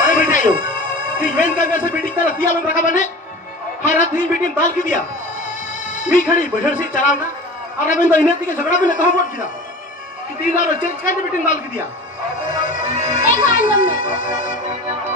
अरे बेटा यो कि मेन का वैसे बेटी का दिया लग रखा बने हर दिन बेटी ने दाल की दिया मी खड़ी बजर से चलाना अरे मैं तो इन्हें के झगड़ा में कहां पहुंच गया कि 3 बार चेक करके बेटी ने दाल की दिया एक हां जब मैं